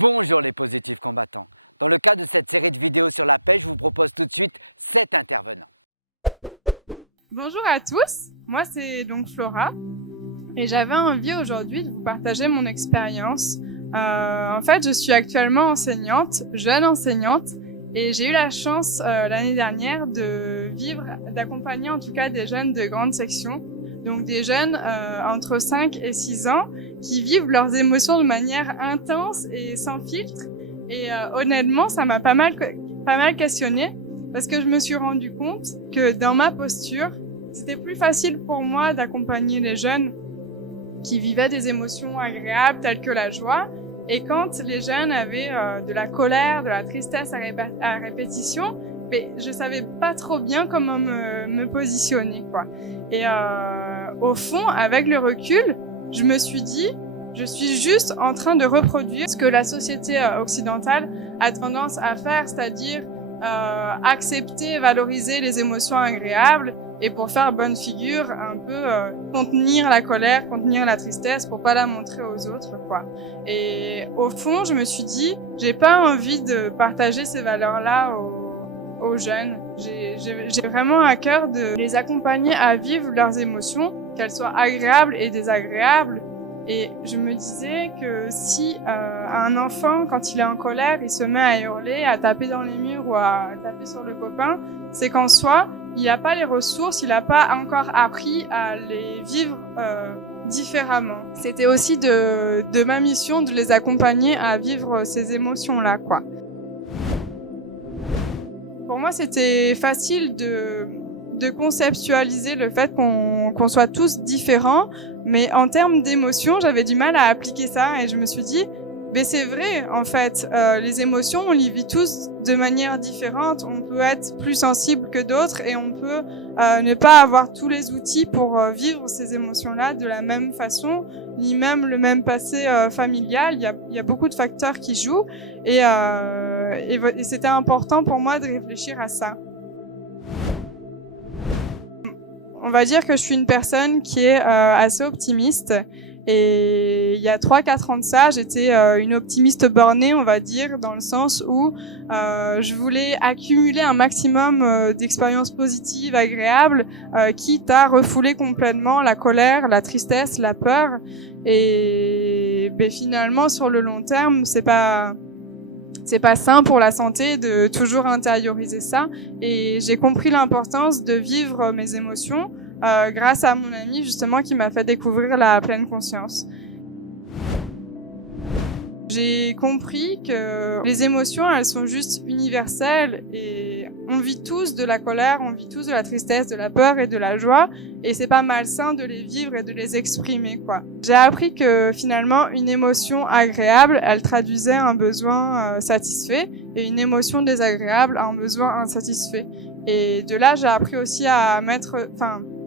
Bonjour les positifs combattants. Dans le cadre de cette série de vidéos sur la paix, je vous propose tout de suite 7 intervenants. Bonjour à tous, moi c'est donc Flora et j'avais envie aujourd'hui de vous partager mon expérience. En fait, je suis actuellement enseignante, jeune enseignante, et j'ai eu la chance l'année dernière d'accompagner en tout cas des jeunes de grande section, donc des jeunes entre 5 et 6 ans qui vivent leurs émotions de manière intense et sans filtre. Et honnêtement, ça m'a pas mal questionnée parce que je me suis rendu compte que dans ma posture, c'était plus facile pour moi d'accompagner les jeunes qui vivaient des émotions agréables telles que la joie. Et quand les jeunes avaient de la colère, de la tristesse à répétition, mais je savais pas trop bien comment me positionner, quoi. Et au fond, avec le recul, je me suis dit, je suis juste en train de reproduire ce que la société occidentale a tendance à faire, c'est-à-dire accepter, valoriser les émotions agréables et pour faire bonne figure, un peu contenir la colère, contenir la tristesse pour pas la montrer aux autres, quoi. Et au fond, je me suis dit, j'ai pas envie de partager ces valeurs-là aux jeunes. J'ai vraiment à cœur de les accompagner à vivre leurs émotions, qu'elles soient agréables et désagréables. Et je me disais que si un enfant, quand il est en colère, il se met à hurler, à taper dans les murs ou à taper sur le copain, c'est qu'en soi, il n'a pas les ressources, il n'a pas encore appris à les vivre différemment. C'était aussi de ma mission de les accompagner à vivre ces émotions-là, quoi. Pour moi, c'était facile de conceptualiser le fait qu'on soit tous différents, mais en termes d'émotions, j'avais du mal à appliquer ça et je me suis dit, mais c'est vrai, en fait, les émotions, on les vit tous de manière différente. On peut être plus sensible que d'autres et on peut ne pas avoir tous les outils pour vivre ces émotions-là de la même façon, ni même le même passé familial. Il y a beaucoup de facteurs qui jouent et c'était important pour moi de réfléchir à ça. On va dire que je suis une personne qui est assez optimiste. Et il y a 3-4 ans de ça, j'étais une optimiste bornée, on va dire, dans le sens où je voulais accumuler un maximum d'expériences positives, agréables, quitte à refouler complètement la colère, la tristesse, la peur. Et finalement, sur le long terme, c'est pas sain pour la santé de toujours intérioriser ça. Et j'ai compris l'importance de vivre mes émotions grâce à mon ami justement qui m'a fait découvrir la pleine conscience. J'ai compris que les émotions, elles sont juste universelles et on vit tous de la colère, on vit tous de la tristesse, de la peur et de la joie et c'est pas malsain de les vivre et de les exprimer, quoi. J'ai appris que finalement une émotion agréable, elle traduisait un besoin satisfait et une émotion désagréable un besoin insatisfait. Et de là, j'ai appris aussi à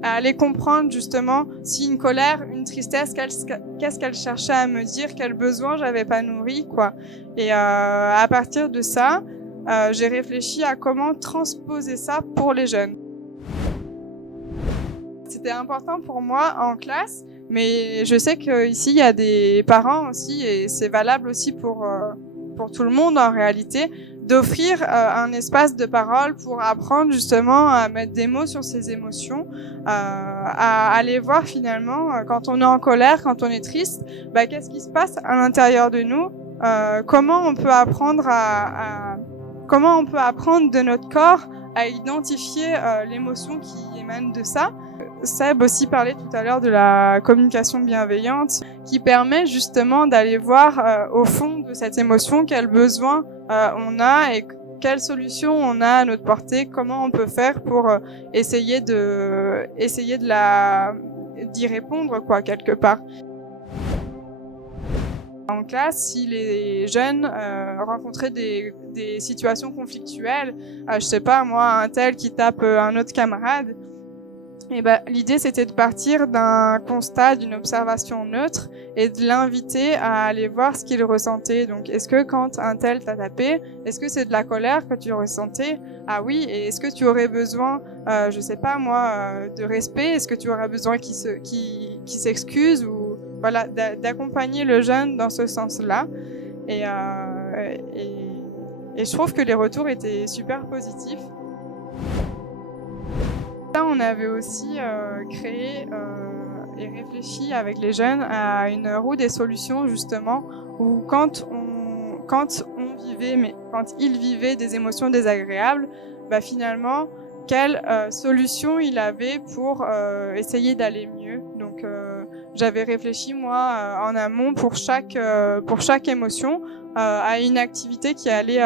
aller comprendre justement si une colère, une tristesse, qu'est-ce qu'elle cherchait à me dire, quel besoin j'avais pas nourri, quoi. Et à partir de ça, j'ai réfléchi à comment transposer ça pour les jeunes. C'était important pour moi en classe, mais je sais qu'ici il y a des parents aussi, et c'est valable aussi pour tout le monde en réalité, d'offrir un espace de parole pour apprendre justement à mettre des mots sur ses émotions, à aller voir finalement quand on est en colère, quand on est triste, qu'est-ce qui se passe à l'intérieur de nous, comment on peut apprendre de notre corps à identifier l'émotion qui émane de ça. Seb aussi parlait tout à l'heure de la communication bienveillante qui permet justement d'aller voir au fond de cette émotion quels besoins on a et quelles solutions on a à notre portée, comment on peut faire pour essayer d'y répondre, quoi, quelque part. En classe, si les jeunes rencontraient des situations conflictuelles, je sais pas moi, un tel qui tape un autre camarade, et l'idée c'était de partir d'un constat, d'une observation neutre et de l'inviter à aller voir ce qu'il ressentait. Donc est-ce que quand un tel t'a tapé, est-ce que c'est de la colère que tu ressentais? Ah oui, et est-ce que tu aurais besoin, je sais pas moi, de respect? Est-ce que tu aurais besoin qu'il s'excuse ou voilà, d'accompagner le jeune dans ce sens-là. Et je trouve que les retours étaient super positifs. Là, on avait aussi créé et réfléchi avec les jeunes à une roue des solutions, justement, où quand ils vivaient des émotions désagréables, bah, finalement, quelle solution il avait pour essayer d'aller mieux. Donc, j'avais réfléchi, moi, en amont pour chaque émotion, à une activité qui allait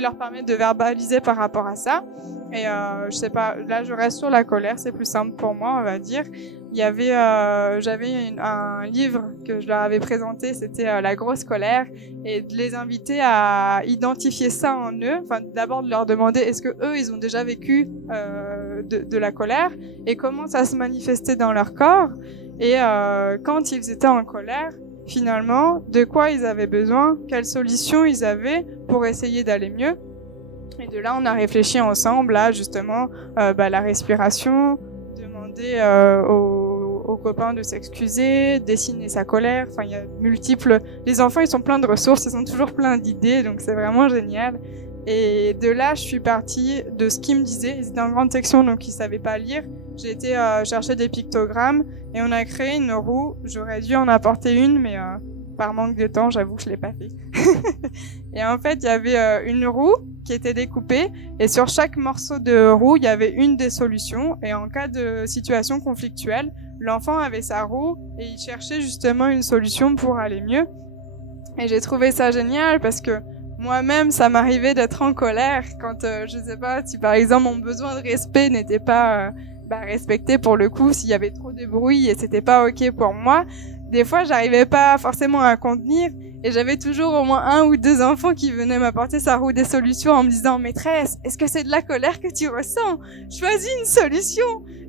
leur permettre de verbaliser par rapport à ça. Et je sais pas, là, je reste sur la colère, c'est plus simple pour moi, on va dire. J'avais un livre que je leur avais présenté, c'était La grosse colère, et de les inviter à identifier ça en eux. Enfin, d'abord de leur demander est-ce que eux, ils ont déjà vécu de la colère et comment ça se manifestait dans leur corps. Et quand ils étaient en colère, finalement, de quoi ils avaient besoin, quelles solutions ils avaient pour essayer d'aller mieux. Et de là, on a réfléchi ensemble à justement la respiration, demander aux copains de s'excuser, dessiner sa colère. Enfin, il y a multiples. Les enfants, ils sont pleins de ressources, ils ont toujours plein d'idées, donc c'est vraiment génial. Et de là, je suis partie de ce qu'ils me disaient. Ils étaient en grande section, donc ils savaient pas lire. J'ai été chercher des pictogrammes et on a créé une roue. J'aurais dû en apporter une, mais par manque de temps, j'avoue que je l'ai pas fait. Et en fait, il y avait une roue qui était découpée et sur chaque morceau de roue, il y avait une des solutions. Et en cas de situation conflictuelle, l'enfant avait sa roue et il cherchait justement une solution pour aller mieux. Et j'ai trouvé ça génial parce que moi-même, ça m'arrivait d'être en colère quand, je sais pas, si par exemple mon besoin de respect n'était pas respecté pour le coup, s'il y avait trop de bruit et c'était pas ok pour moi, des fois j'arrivais pas forcément à contenir et j'avais toujours au moins un ou deux enfants qui venaient m'apporter sa roue des solutions en me disant « Maîtresse, est-ce que c'est de la colère que tu ressens? Choisis une solution !»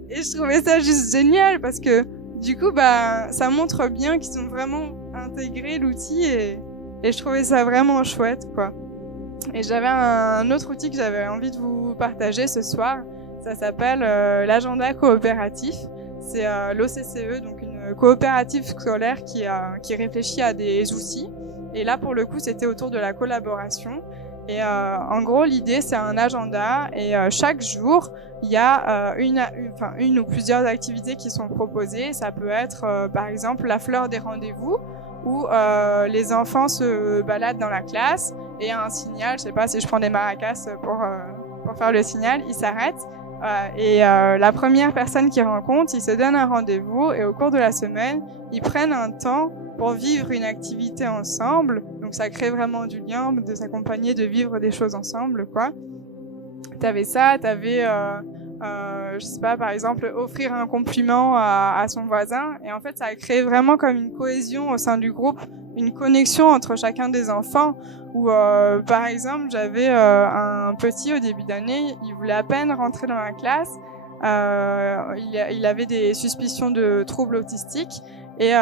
Et je trouvais ça juste génial parce que du coup, ça montre bien qu'ils ont vraiment intégré l'outil et je trouvais ça vraiment chouette, quoi. Et j'avais un autre outil que j'avais envie de vous partager ce soir. Ça s'appelle l'agenda coopératif. C'est l'OCCE, donc une coopérative scolaire qui réfléchit à des outils. Et là, pour le coup, c'était autour de la collaboration. Et en gros, l'idée, c'est un agenda. Et chaque jour, il y a une ou plusieurs activités qui sont proposées. Ça peut être, par exemple, la fleur des rendez-vous, où les enfants se baladent dans la classe et un signal, je sais pas si je prends des maracas pour faire le signal, ils s'arrêtent et la première personne qu'ils rencontrent, ils se donnent un rendez-vous et au cours de la semaine, ils prennent un temps pour vivre une activité ensemble. Donc ça crée vraiment du lien, de s'accompagner, de vivre des choses ensemble, quoi. T'avais ça, t'avais je sais pas, par exemple, offrir un compliment à son voisin. Et en fait, ça a créé vraiment comme une cohésion au sein du groupe, une connexion entre chacun des enfants. Où, par exemple, j'avais un petit au début d'année, il voulait à peine rentrer dans la classe. Il avait des suspicions de troubles autistiques. Et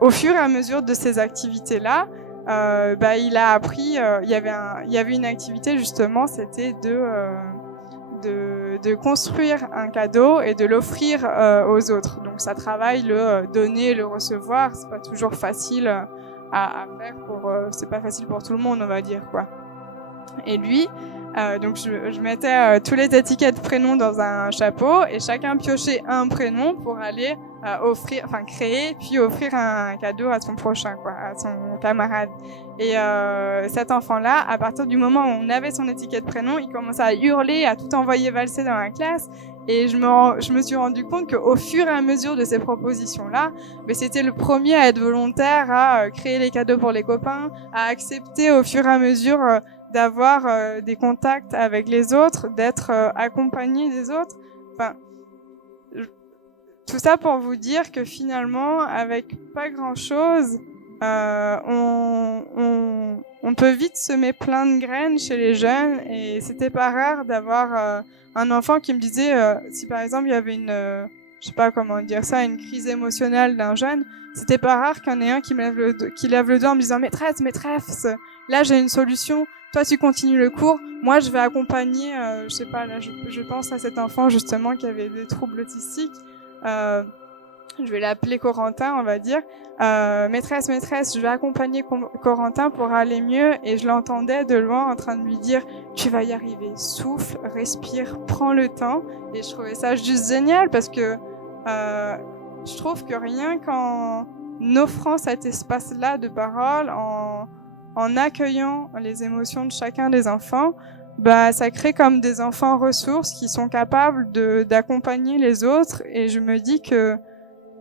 au fur et à mesure de ces activités-là, il a appris. Il y avait une activité justement, c'était de construire un cadeau et de l'offrir aux autres. Donc ça travaille le donner et le recevoir. C'est pas toujours facile à faire c'est pas facile pour tout le monde, on va dire, quoi. Et lui, donc je mettais tous les étiquettes prénoms dans un chapeau et chacun piochait un prénom pour aller créer puis offrir un cadeau à son prochain, quoi, à son camarade. Et cet enfant-là, à partir du moment où on avait son étiquette prénom, il commençait à hurler, à tout envoyer valser dans la classe. Et je me suis rendu compte qu'au fur et à mesure de ces propositions-là, c'était le premier à être volontaire, à créer les cadeaux pour les copains, à accepter au fur et à mesure d'avoir des contacts avec les autres, d'être accompagné des autres. Enfin, tout ça pour vous dire que finalement, avec pas grand-chose, on peut vite semer plein de graines chez les jeunes. Et c'était pas rare d'avoir un enfant qui me disait, si par exemple il y avait je sais pas comment dire ça, une crise émotionnelle d'un jeune, c'était pas rare qu'il y en ait un qui lève le doigt en me disant maîtresse, là j'ai une solution, toi tu continues le cours, moi je vais accompagner, je sais pas, là je pense à cet enfant justement qui avait des troubles autistiques, je vais l'appeler Corentin, on va dire, maîtresse, je vais accompagner Corentin pour aller mieux. Et je l'entendais de loin en train de lui dire, tu vas y arriver, souffle, respire, prends le temps. Et je trouvais ça juste génial parce que je trouve que rien qu'en offrant cet espace-là de parole, en accueillant les émotions de chacun des enfants, bah, ça crée comme des enfants ressources qui sont capables d'accompagner les autres. Et je me dis que,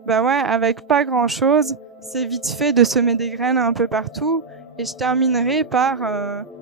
bah ouais, avec pas grand chose, c'est vite fait de semer des graines un peu partout. Et je terminerai par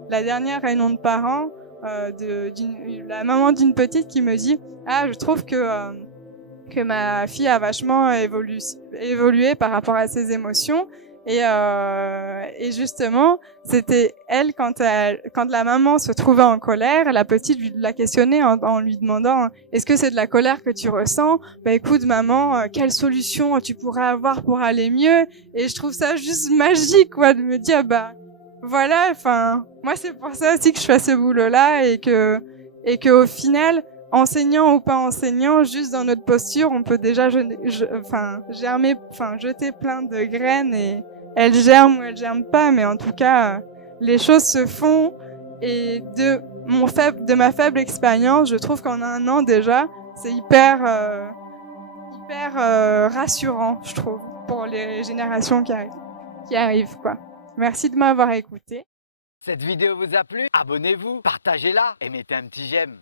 la dernière réunion de parents la maman d'une petite qui me dit, ah, je trouve que ma fille a vachement évolué par rapport à ses émotions. Et justement, c'était elle quand la maman se trouvait en colère, la petite l'a questionnée en lui demandant est-ce que c'est de la colère que tu ressens? Bah écoute maman, quelle solution tu pourrais avoir pour aller mieux? Et je trouve ça juste magique quoi de me dire bah voilà, enfin moi c'est pour ça aussi que je fais ce boulot-là et que au final enseignant ou pas enseignant, juste dans notre posture, on peut déjà jeter plein de graines et elles germent ou elles germent pas, mais en tout cas, les choses se font. Et de ma faible expérience, je trouve qu'en un an déjà, c'est hyper rassurant, je trouve, pour les générations qui arrivent, quoi. Merci de m'avoir écouté. Cette vidéo vous a plu? Abonnez-vous, partagez-la et mettez un petit j'aime.